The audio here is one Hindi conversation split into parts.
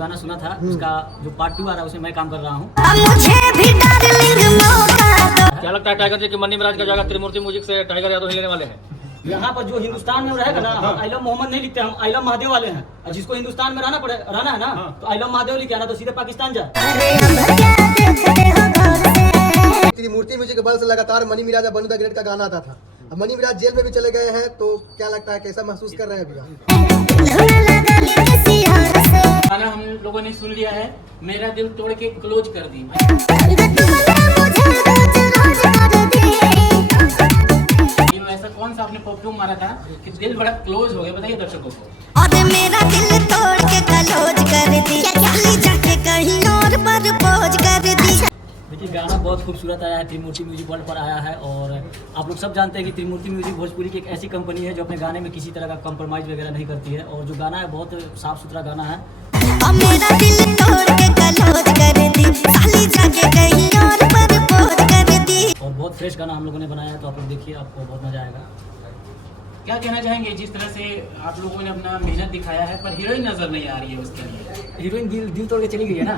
गाना सुना था उसका जो पार्ट 2 आ रहा है उसमें मैं काम कर रहा हूँ। क्या लगता है टाइगर जी की मनी मिराज का जगह त्रिमूर्ति म्यूजिक से टाइगर यादव ही लेने वाले हैं? यहाँ पर जो हिंदुस्तान में रहेगा ना, हम आई लव मोहम्मद नहीं लिखते, हम आई लव महादेव वाले हैं। और जिसको हिंदुस्तान में रहना है ना, तो आई लव महादेव लिखे, ना तो सीधे पाकिस्तान जा। त्रिमूर्ति म्यूजिक के बल से लगातार मनी मिराज और बनू द ग्रेट का गाना आता था। अब मनी मिराज जेल में भी चले गए हैं, तो क्या लगता है, कैसा महसूस कर रहे हैं अभी? गाना हम लोगों ने सुन लिया है, मेरा दिल तोड़ के क्लोज कर दी। ये ऐसा कौन सा आपने परफ्यूम मारा था कि दिल बड़ा क्लोज हो गया, बताइए दर्शकों को। और मेरा दिल तोड़ के क्लोज कर दी, जाके कहीं और प्रपोज कर दी। देखिए गाना बहुत खूबसूरत आया है, त्रिमूर्ति म्यूजिक वर्ल्ड पर आया है। और आप लोग सब जानते हैं कि त्रिमूर्ति म्यूजिक भोजपुरी की एक ऐसी कंपनी है जो अपने गाने में किसी तरह का कॉम्प्रोमाइज़ वगैरह नहीं करती है। और जो गाना है बहुत साफ सुथरा गाना है। और मेरा दिल तोड़ के क्लोज कर दी, साली जाके कहीं और प्रपोज कर दी। और बहुत फ्रेश गाना हम लोगों ने बनाया है, तो आप लोग देखिए, आपको बहुत मजा आएगा। क्या कहना चाहेंगे, जिस तरह से आप लोगों ने अपना मेहनत दिखाया है पर हीरोइन नजर नहीं आ रही है उसके लिए? हीरोइन दिल तोड़ के चली गई है ना।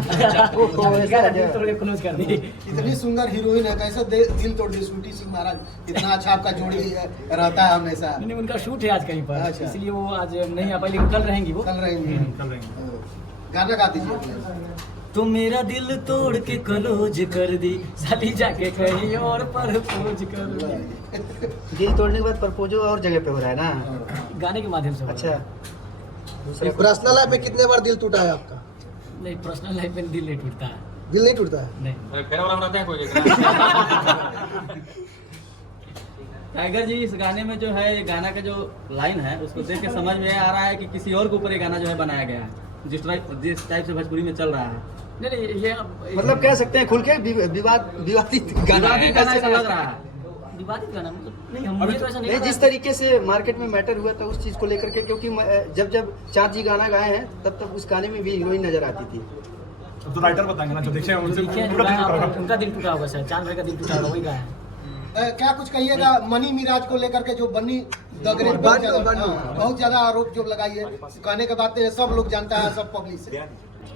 दिल तोड़ के क्लोज कर दी। इतनी सुंदर हीरोइन है, कैसे दिल तोड़ दी? श्रुति सिंह महाराज, इतना अच्छा आपका जोड़ी रहता है हमेशा। नहीं, उनका शूट है आज कहीं पर, अच्छा। इसलिए वो आज नहीं आ पाई, लेकिन कल रहेंगी वो। कल रहेंगे। गाना गा दीजिए। तो मेरा दिल तोड़ के क्लोज कर दी, साली जाके कहीं और प्रपोज कर दी। दिल तोड़ने के बाद प्रपोजो और जगह पे हो रहा है ना, गाने के माध्यम से। अच्छा। पर्सनल लाइफ में कितने बार दिल टूटा है आपका? नहीं, पर्सनल लाइफ में दिल नहीं टूटता है। दिल नहीं टूटता है? नहीं। फेरा वाला बनाते हैं कोई? टाइगर जी, इस गाने में जो है, ये गाना का जो लाइन है उसको देख के समझ में आ रहा है कि किसी और के ऊपर ये गाना जो है बनाया गया है, जिस टाइप से भोजपुरी में चल रहा है। नहीं, ये मतलब कह सकते हैं खुल के विवादित गाना है, ऐसा लग रहा है। विवादित गाना मतलब नहीं, हम तो ऐसा नहीं। जिस तरीके से मार्केट में मैटर हुआ था उस चीज को लेकर के, क्योंकि जब चाँद जी गाना गाए हैं तब उस गाने में भी हीरोइन नजर आती थी। तो राइटर बताएंगे ना, जो देखे उनका दिल टूटा होगा शायद, चांद भाई का दिल टूटा होगा, वही गाया है। क्या कुछ कहिएगा मनी मिराज को लेकर के, जो बनी द ग्रेट बहुत ज्यादा आरोप जो लगाई है, कहने के बाद सब लोग जानता है, सब पब्लिक से,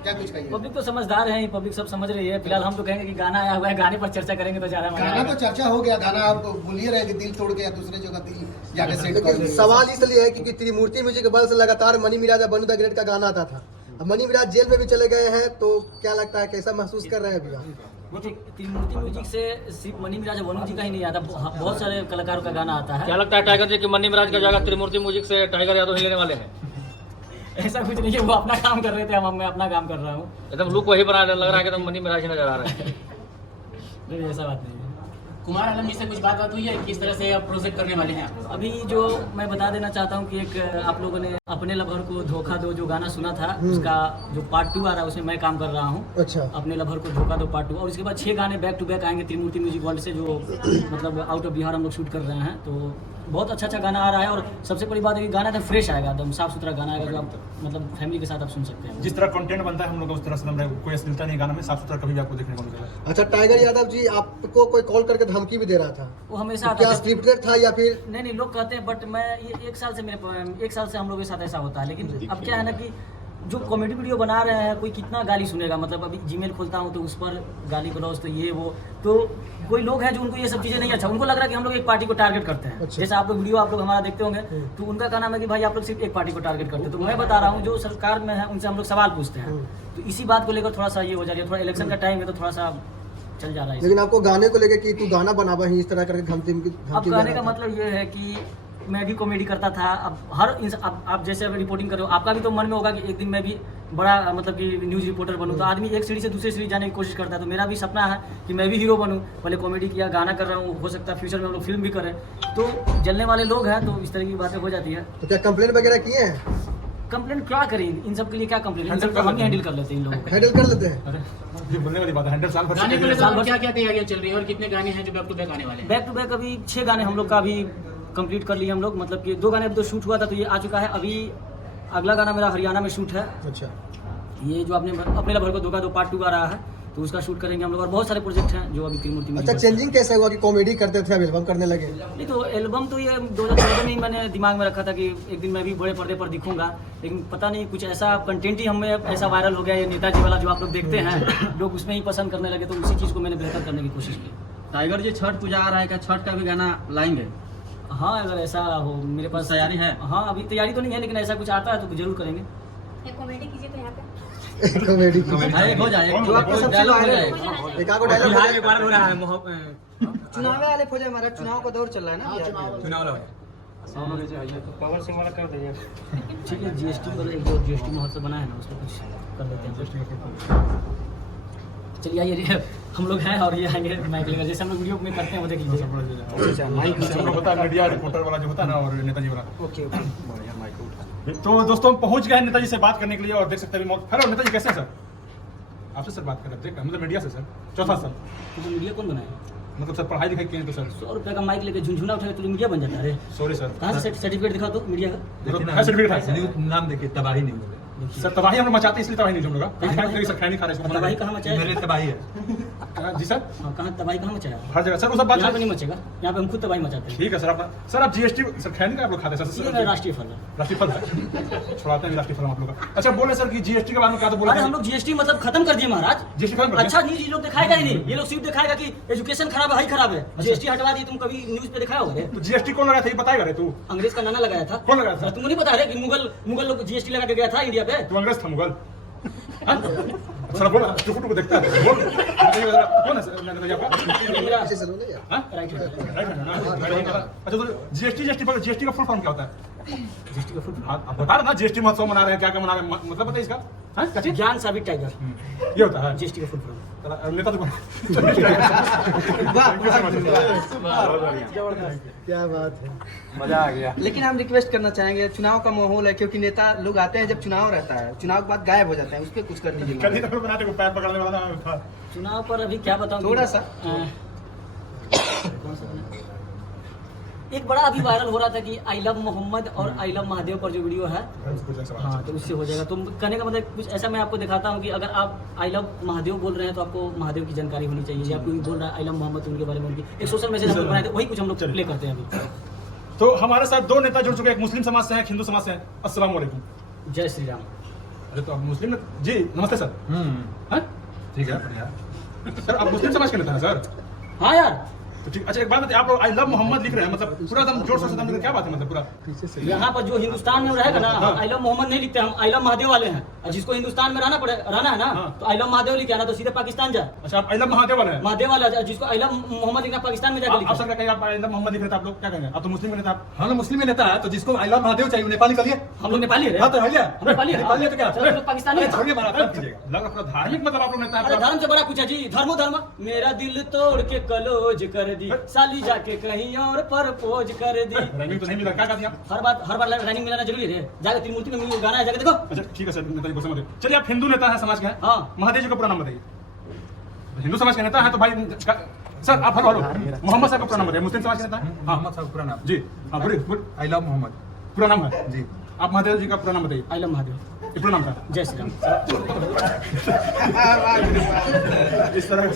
क्या कुछ कहिए? पब्लिक तो समझदार है, पब्लिक सब समझ रही है। फिलहाल हम तो कहेंगे कि गाना आया हुआ है, गाने पर चर्चा करेंगे तो ज्यादा मजा गाना आएगा। तो चर्चा हो गया, गाना आप बोलिए रहे कि दिल तोड़ के या दूसरे जगह दिल जाके सेट कर दिया। सवाल इसलिए है क्योंकि त्रिमूर्ति म्यूजिक के बल से लगातार मनी मिराज और बनू द ग्रेट का गाना आता था। अब मनी मिराज जेल में भी चले गए हैं, तो क्या लगता है, कैसा महसूस कर रहे हैं अभी? त्रिमूर्ति म्यूजिक से सिर्फ मनी मिराज और बनू जी का ही नहीं आता, बहुत सारे कलाकारों का गाना आता है। क्या लगता है टाइगर जी की मनी मिराज का जगह त्रिमूर्ति म्यूजिक से टाइगर यादव ही लेने वाले हैं? ऐसा कुछ नहीं है, वो अपना काम कर रहे थे, मैं अपना काम कर रहा हूँ। एकदम लुक वही बना लग रहा है कि एकदम मनी मिराज ही नजर आ रहा है। नहीं, ऐसा बात नहीं है। कुमार आलम जी से कुछ बात हुई है, किस तरह से आप प्रोजेक्ट करने वाले हैं? अभी जो मैं बता देना चाहता हूँ कि एक आप लोगों ने अपने लवर को धोखा दो जो गाना सुना था, उसका जो पार्ट 2 आ रहा है उसमें मैं काम कर रहा हूँ। अच्छा। अपने लवर को धोखा दो पार्ट 2, और उसके बाद 6 गाने बैक टू बैक आएंगे त्रिमूर्ति म्यूजिक वर्ल्ड से, जो मतलब आउट ऑफ बिहार हम लोग शूट कर रहे हैं। तो बहुत अच्छा गाना आ रहा है। और सबसे बड़ी बात है कि गाना एकदम फ्रेश आएगा, एकदम साफ सुथरा गाना आएगा, जो आप मतलब फैमिली के साथ आप सुन सकते हैं। जिस तरह कंटेंट बनता है हम लोग उस तरह से कोई अश्लीलता नहीं गाना में, साफ सुथरा कभी भी आपको देखने को मिलेगा। अच्छा, टाइगर यादव जी आपको कोई कॉल करके धमकी भी दे रहा था? वो हमेशा क्या स्क्रिप्टेड था या फिर? नहीं, लोग कहते हैं, बट मैं ये 1 साल से हम लोग के साथ ऐसा होता है। लेकिन अब क्या है ना कि जो कॉमेडी वीडियो बना रहे हैं, कोई कितना गाली सुनेगा। मतलब अभी जीमेल खोलता हूँ तो उस पर गाली गलौज, तो ये वो, तो कोई लोग हैं जो उनको ये सब चीज़ें नहीं अच्छा, उनको लग रहा है कि हम लोग एक पार्टी को टारगेट करते हैं। अच्छा। जैसे आप लोग वीडियो आप लोग हमारा देखते होंगे, तो उनका कहना है कि भाई आप लोग सिर्फ एक पार्टी को टारगेट करते हैं। तो मैं बता रहा हूँ जो सरकार में है उनसे हम लोग सवाल पूछते हैं, तो इसी बात को लेकर थोड़ा सा ये हो जा रही है। थोड़ा इलेक्शन का टाइम है तो थोड़ा सा चल जा रहा है। लेकिन आपको गाने को लेकर कि तू गाना बनावा ही इस तरह करके धमकी अब कहने का मतलब ये है कि मैं भी कॉमेडी करता था। अब आप जैसे अगर रिपोर्टिंग कर रहे हो, आपका भी तो मन में होगा कि एक दिन मैं भी बड़ा मतलब कि न्यूज़ रिपोर्टर बनूं। तो आदमी एक सीढ़ी से दूसरी सीढ़ी जाने की कोशिश करता है। तो मेरा भी सपना है कि मैं भी हीरो बनूं। पहले कॉमेडी किया, गाना कर रहा हूँ, हो सकता है फ्यूचर में हम लोग फिल्म भी करें। तो जलने वाले लोग हैं, तो इस तरह की बातें हो जाती है। तो क्या कंप्लेंट वगैरह किए हैं? कंप्लेंट क्या करें, इन सब के लिए क्या कंप्लेंट, इन सब को हम ही हैंडल कर लेते हैं इन लोगों को। हैंडल कर लेते हैं। ये बोलने वाली बात है, 100 साल गाने को भर लेकर क्या क्या तैयारियां चल रही है और कितने गाने हैं जो बैक टू बैक आने वाले हैं? बैक टू बैक अभी 6 गाने हम लोग का अभी कंप्लीट कर लिए हम लोग। मतलब कि 2 गाने अभी तो शूट हुआ था, तो ये आ चुका है। अभी अगला गाना मेरा हरियाणा में शूट है। अच्छा। ये जो आपने अपने लवर को धोखा दो पार्ट 2 आ रहा है, तो उसका शूट करेंगे हम लोग, और बहुत सारे प्रोजेक्ट हैं जो अभी त्रिमूर्ति में। अच्छा, चेंजिंग कैसे हुआ कि कॉमेडी करते थे अब एल्बम करने लगे? नहीं तो एल्बम तो ये 2014 में ही मैंने दिमाग में रखा था कि एक दिन मैं भी बड़े पर्दे पर दिखूंगा, लेकिन पता नहीं कुछ ऐसा कंटेंट ही हमें ऐसा वायरल हो गया, ये नेताजी वाला जो आप लोग देखते हैं लोग उसमें ही पसंद करने लगे, तो उसी चीज़ को मैंने बेहतर करने की कोशिश की। टाइगर जी छठ पूजा आ रहा है, क्या छठ का भी गाना लाएंगे? हाँ, अगर ऐसा हो मेरे पास तैयारी है? हाँ, अभी तैयारी तो नहीं है, लेकिन ऐसा कुछ आता है तो जरूर करेंगे। कॉमेडी कीजिए तो यहाँ पे कॉमेडी हाँ, एक हो जाए, जो आपका सबसे डायलॉग हो वायरल जाए। एक आगो डायलॉग बिहार में बार हो रहा है चुनाव वाले हो जाए, हमारा चुनाव का दौर चल रहा है ना बिहार में। चुनाव ठीक है, जीएसटी पर एक जो जीएसटी महोत्सव बना है ना, उसको कुछ कर देते हैं। चलिए आइए, हम लोग हैं और ये आएंगे माइक लेकर, जैसे हम लोग वीडियो में करते हैं वो देख लीजिए। अच्छा, माइक जैसे हम लोग होता है मीडिया रिपोर्टर वाला जो होता है ना, और नेताजी वाला। ओके तो दोस्तों हम पहुंच गए हैं नेताजी से बात करने के लिए, और देख सकते हैं हेलो नेताजी कैसे हैं सर? आपसे सर बात कर रहे थे, मतलब मीडिया से सर, चौथा सर। तो मीडिया कौन बनाया? मतलब सर पढ़ाई लिखाई किए हैं तो सर। 100 रुपये का माइक लेके झुंझुना उठाए तो मीडिया बन जाता है। अरे सॉरी सर। कहाँ से सर्टिफिकेट दिखा दो मीडिया का? है सर्टिफिकेट है नाम देखिए, तबाही नहीं होगी सर। तबाही हम लोग मचाते हैं, इसलिए तबाही नहीं हम लोग सर खैनी खा रहे हैं। तबाही कहाँ मचाया? मेरे तबाही है। जी सर, हाँ, कहाँ तबाही कहाँ मचाया? हर जगह सर वो सब बात यहाँ पे नहीं मचेगा, यहाँ पे हम खुद तबाही मचाते हैं। ठीक है सर। अपना सर आप जीएसटी सर खैनी का आप लोग खाते हैं ये सर? मेरा राष्ट्रीय फल है। राष्ट्रीय फल है, छुड़ाते हैं राष्ट्रीय फल आप लोग का। अच्छा बोले सर कि जीएसटी के बारे में क्या तो बोला? अरे हम लोग जीएसटी मतलब खत्म कर दिए महाराज। जीएसटी खत्म कर दिया? अच्छा न्यूज ये लोग दिखाएगा ही नहीं, ये लोग सिर्फ दिखाएगा कि एजुकेशन खराब है, हाई खराब है। जीएसटी हटवा दिए, तुम कभी न्यूज पे दिखाया होगा? तो जीएसटी कौन लगाया था ये बताएगा रे तू? अंग्रेज का नाना लगाया था। कौन लगाया था? तुमको नहीं पता है कि मुगल लोग जीएसटी लगा के गया था इंडिया पे? तू अंग्रेज था मुगल? हाँ? सर बोल टुकु देखता है बोल कौन है सर? नेताजी आपका मेरा पीछे से लो ना यार। हाँ? राइट है। राइट हैंड है ना? अच्छा तो जीएसटी का फुल फॉर्म क्या होता है? जीएसटी का फुल हाँ आप बता रहे ना, जीएसटी महोत्सव मना रहे हैं, क्या क्या मना रहे हैं, मतलब बताइए इसका। हाँ क्या चीज ज्ञान साबित टाइगर, ये होता है जीएसटी का फुल फॉर्म। नेता तो क्या बात है। मजा आ गया। लेकिन हम रिक्वेस्ट करना चाहेंगे, चुनाव का माहौल है, क्योंकि नेता लोग आते हैं जब चुनाव रहता है, चुनाव के बाद गायब हो जाते हैं, उस पर कुछ कर कल दीजिए ही तो बनाते को पैर पकड़ने वाला था। चुनाव पर अभी क्या बताऊं, थोड़ा सा। एक बड़ा अभी वायरल हो रहा था कि आई लव मोहम्मद और आई लव महादेव पर जो वीडियो है, हाँ तो उससे हो जाएगा। तो कहने का मतलब कुछ ऐसा मैं आपको दिखाता हूँ कि अगर आप आई लव महादेव बोल रहे हैं तो आपको महादेव की जानकारी होनी चाहिए, या कोई बोल रहा है आई लव मोहम्मद तो उनके बारे में उनकी एक सोशल मैसेज हम लोग बनाए थे, वही कुछ हम लोग प्ले करते हैं अभी। तो हमारे साथ दो नेता जुड़ चुके हैं, एक मुस्लिम समाज से हैं, एक हिंदू समाज से हैं। अस्सलाम वालेकुम। जय श्री राम। अरे तो आप मुस्लिम जी नमस्ते सर। हाँ ठीक है बढ़िया। सर आप मुस्लिम समाज के नेता हैं सर? हाँ यार, तो ठीक। अच्छा एक बात बताइए, आप लोग आई लव मोहम्मद लिख रहे हैं, मतलब पूरा एकदम जोर शोर से एकदम क्या बात है, मतलब पूरा यहाँ पर जो हिंदुस्तान में रहेगा ना, हम आई लव मोहम्मद नहीं लिखते, हम आई लव महादेव वाले हैं। और जिसको हिंदुस्तान में रहना है ना, तो आई लव महादेव लिखे आना, तो सीधे पाकिस्तान जाए। अच्छा आप आई लव महादेव वाले हैं? महादेव वाला, जिसको आई लव मोहम्मद लिखना पाकिस्तान में जाकर आप लिखा। सर क्या कहेंगे, आप आई लव मोहम्मद लिख रहे थे, आप लोग क्या कहेंगे? आप तो मुस्लिम के नेता आप। हाँ मुस्लिम नेता है, तो जिसको आई लव महादेव चाहिए नेपाली कर लिए। हम लोग नेपाली है। हाँ तो है हम नेपाली है। नेपाली है तो क्या? चलो, हम लोग पाकिस्तानी है। छोड़िए हमारा बात कीजिएगा। लग रहा पूरा धार्मिक मतलब आप लोग नेता अरे हैं। धर्म से बड़ा कुछ है जी, धर्मो धर्म। मेरा दिल तोड़ के कलोज कर दी, साली जाके कहीं और परपोज कर दी। रैंकिंग तो नहीं मिला, क्या कर दिया? हर बार रनिंग मिलाना जरूरी है। जाके त्रिमूर्ति में मिल गाना है, जाके देखो। अच्छा ठीक है सर, नेताजी को समझ। चलिए आप हिंदू नेता हैं, समाज के हैं। हाँ। महादेव जी का पूरा नाम बताइए। हिंदू समाज के नेता है तो भाई सर आप हेलो मोहम्मद साहब का पूरा नाम बताइए। मुस्लिम समाज के नेता हैं? मोहम्मद साहब पूरा नाम जी हाँ बोलिए आई लव मोहम्मद पूरा नाम है जी। आप महादेव जी का पूरा नाम बताइए। I love Mahadev. ये पूरा नाम था? जय श्री राम। इस तरह का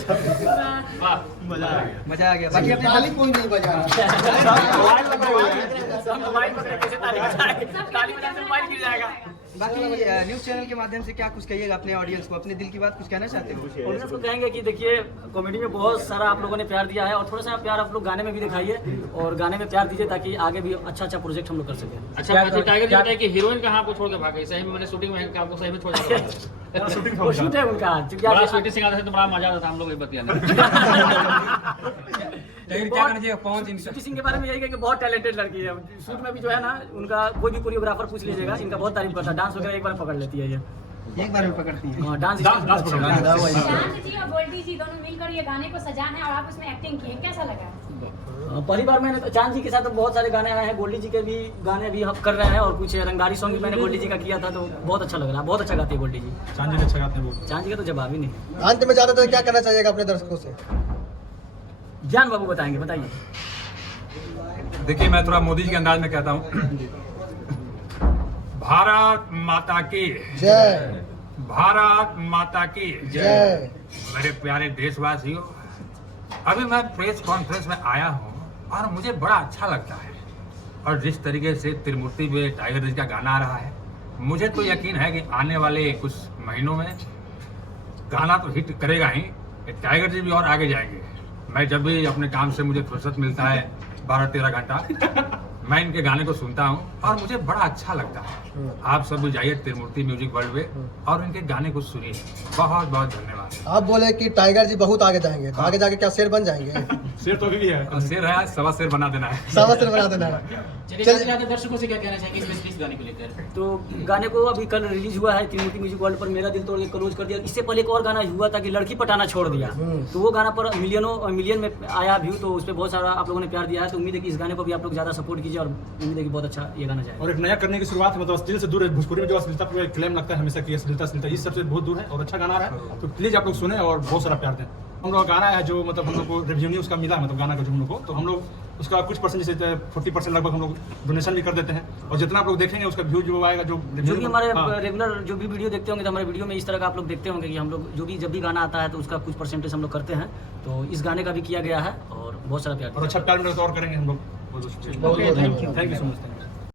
मजा आ गया। बाकी अपने ताली कोई नहीं बजा रहा। बाकी न्यूज चैनल के माध्यम से क्या कुछ कहिएगा अपने ऑडियंस को, अपने दिल की बात कुछ कहना चाहते हो? ऑडियंस को कहेंगे कि देखिए कॉमेडी में बहुत सारा आप लोगों ने प्यार दिया है, और थोड़ा सा प्यार आप लोग गाने में भी दिखाइए, और गाने में प्यार दीजिए ताकि आगे भी अच्छा प्रोजेक्ट हम लोग कर सकें। अच्छा टाइगर जी बताइए कि हीरोइन कहाँ आपको छोड़ के भागे? सही में मैंने शूटिंग में आपको सही में छोड़ के भागा। शूटिंग वो शूट है उनका, क्योंकि बड़ा आप स्वीटी सिंह आते थे तो बड़ा मजा आता था हम लोग बतियाने। स्वीटी सिंह के बारे में यही है कि बहुत टैलेंटेड लड़की है। शूट में भी जो है ना, उनका कोई भी कोरियोग्राफर पूछ लीजिएगा, इनका बहुत तारीफ करता है। डांस वगैरह एक बार पकड़ लेती है ये। एक बार में पकड़ती हैं। हाँ, डांस डांस पकड़ लेती है। चांद जी और गोल्डी जी दोनों मिलकर ये गाने को सजा है और आप उसमें एक्टिंग की है, कैसा लगा? पहली बार मैंने तो चांद जी के साथ तो बहुत सारे गाने आए हैं, गोल्डी जी के भी गाने अभी हम कर रहे हैं, और कुछ रंगारी सॉन्ग भी मैंने गोल्डी जी का किया था, तो बहुत अच्छा लग रहा है। बहुत अच्छा गाती है गोल्डी जी। चांद जी अच्छा गाते हैं वो। चांद जी का तो जवाब ही नहीं। अंत में जाते तो क्या कहना चाहिएगा अपने दर्शकों से? ज्ञान बाबू बताएंगे, बताइए। देखिए मैं थोड़ा मोदी जी के अंदाज में कहता हूँ, भारत माता की जय। भारत माता की जय। मेरे प्यारे देशवासियों, अभी मैं प्रेस कॉन्फ्रेंस में आया हूँ और मुझे बड़ा अच्छा लगता है। और जिस तरीके से त्रिमूर्ति पे टाइगर जी का गाना आ रहा है, मुझे तो यकीन है कि आने वाले कुछ महीनों में गाना तो हिट करेगा ही, टाइगर जी भी और आगे जाएंगे। मैं जब भी अपने काम से मुझे फुर्सत मिलता है 12-13 घंटा, मैं इनके गाने को सुनता हूँ और मुझे बड़ा अच्छा लगता है। आप सब भी जाइए त्रिमूर्ति म्यूजिक वर्ल्ड में और इनके गाने को सुनिए। बहुत बहुत धन्यवाद। आप बोले कि टाइगर जी बहुत आगे जाएंगे, तो आगे जाके क्या शेर बन जाएंगे? शेर तो अभी भी है। और शेर है, सवा शेर बना देना है। सवा शेर बना देना है। चलिए चलिए। जाते जाते दर्शकों से क्या कहना चाहेंगे इस गाने को लेकर? तो गाने को अभी कल रिलीज हुआ है त्रिमूर्ति म्यूजिक वर्ल्ड पर, मेरा दिल तोड़ के क्लोज कर दिया। इससे पहले एक और गाना हुआ था कि लड़की पटाना छोड़ दिया, तो वो गाना पर मिलियन में आया व्यू, तो उस पर बहुत सारा आप लोगों ने प्यार दिया है। तो उम्मीद है कि इस गाने को भी आप लोग ज़्यादा सपोर्ट कीजिए और उम्मीद है कि बहुत अच्छा ये गाना जाएगा। और एक नया करने की शुरुआत है, मतलब अश्लील से दूर है। भोजपुरी में जो अश्लीलता पे क्लेम लगता है हमेशा कि अश्लीलता इस सबसे बहुत दूर है और अच्छा गाना आ रहा है। तो प्लीज आप लोग सुने और बहुत सारा प्यार दें। हम लोग गाना है जो मतलब हम लोग को रेवेन्यू उसका मिला, मतलब गाना का जो हम लोग को, तो हम लोग उसका कुछ परसेंट जैसे 40% लगभग हम लोग डोनेशन भी कर देते हैं। और जितना आप लोग देखेंगे उसका व्यू जो आएगा, जो भी हमारे रेगुलर जो भी वीडियो देखते होंगे, तो हमारे वीडियो में इस तरह का आप लोग देखते होंगे कि हम लोग जब भी गाना आता है तो उसका कुछ परसेंटेज हम लोग करते हैं। तो इस गाने का भी किया गया है और बहुत सारा प्यार और अच्छा प्यार मिलेगा तो और करेंगे हम लोग। बहुत बहुत थैंक यू सो मच।